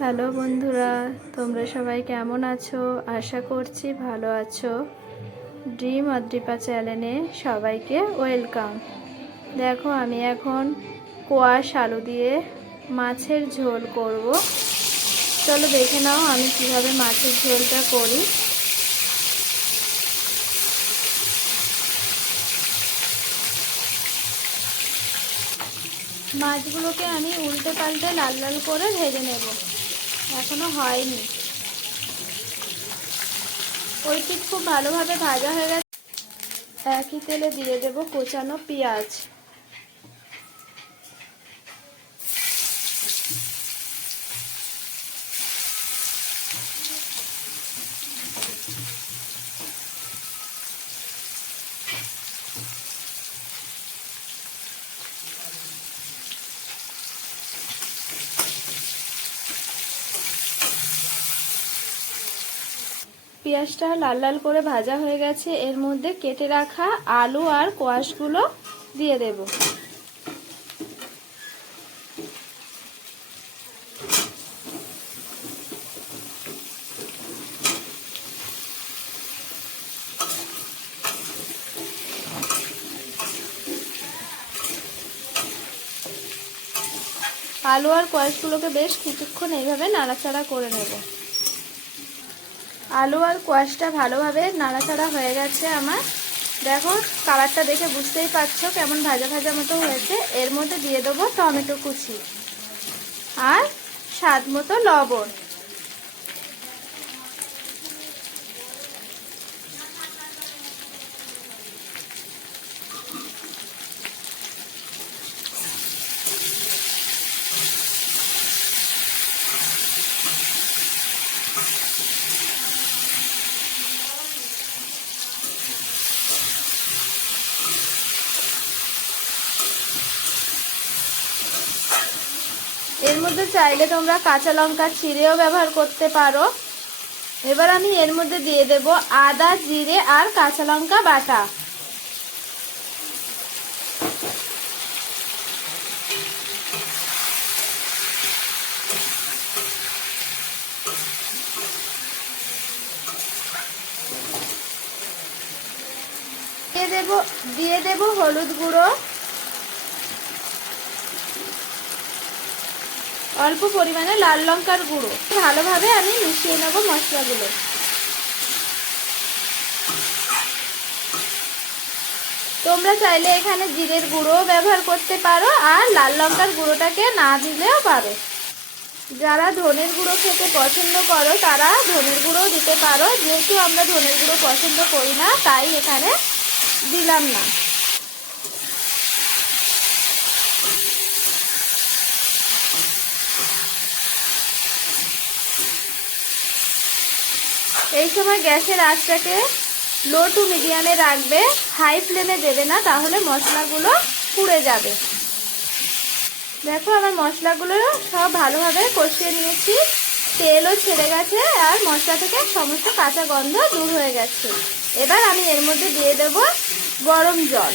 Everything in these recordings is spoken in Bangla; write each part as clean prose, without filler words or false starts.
হ্যালো বন্ধুরা, তোমরা সবাই কেমন আছো? আশা করছি ভালো আছো। ড্রিম অদ্রিপা চ্যানেলে সবাইকে ওয়েলকাম। দেখো, আমি এখন কোয়াশ আলু দিয়ে মাছের ঝোল করব। চলো দেখে নাও আমি কিভাবে মাছের ঝোলটা করি। মাছগুলোকে আমি উল্টে পাল্টে লাল লাল করে ভেজে নেব। এখনো হয়নি, ওই পিঠ খুব ভালোভাবে ভাজা হয়ে গেছে। একই তেলে দিয়ে দেব কোচানো পেঁয়াজ। পেঁয়াজটা লাল লাল করে ভাজা হয়ে গেছে। এর মধ্যে কেটে রাখা আলু আর কোয়াশগুলো দিয়ে দেব। আলু আর কোয়াশগুলোকে বেশ কিছুক্ষণ এইভাবে নাড়াচাড়া করে নেব। আলু আর কোয়াশটা ভালোভাবে নাড়াচাড়া হয়ে গেছে আমার। দেখো, কালারটা দেখে বুঝতেই পারছো কেমন ভাজা ভাজা মতো হয়েছে। এর মধ্যে দিয়ে দেবো টমেটো কুচি আর স্বাদ মতো লবণ। এর মধ্যে চাইলে তোমরা কাঁচা লঙ্কা চিড়েও ব্যবহার করতে পারো। এবার আমি এর মধ্যে দিয়ে দেব আদা, জিরে আর কাঁচা লঙ্কা বাটা। দিয়ে দেব হলুদ গুঁড়ো, অল্প পরিমাণে লাল লঙ্কার গুঁড়ো। ভালোভাবে আমি মিশিয়ে নেব মশলাগুলো। তোমরা চাইলে এখানে জিরের গুঁড়ো ব্যবহার করতে পারো আর লাল লঙ্কার গুঁড়োটাকে না দিলেও পারো। যারা ধনের গুঁড়ো খেতে পছন্দ করো তারা ধনের গুঁড়ো দিতে পারো। যেহেতু আমরা ধনের গুঁড়ো পছন্দ করি না, তাই এখানে দিলাম না। এই সময় গ্যাসের আঁচটাকে লো টু মিডিয়ামে রাখবে, হাই ফ্লেমে দেবে না, তাহলে মশলাগুলো পুড়ে যাবে। দেখো, আমার মশলাগুলো সব ভালোভাবে কষিয়ে নিয়েছি, তেলও ছেড়ে গেছে আর মশলা থেকে সমস্ত কাঁচা গন্ধ দূর হয়ে গেছে। এবার আমি এর মধ্যে দিয়ে দেব গরম জল।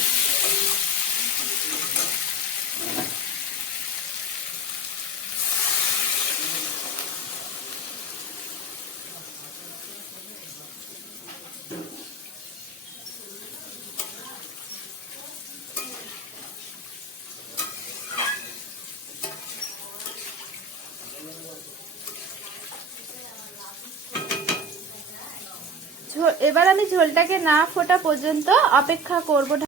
এবার আমি ঝোলটাকে না ফোটা পর্যন্ত অপেক্ষা করব।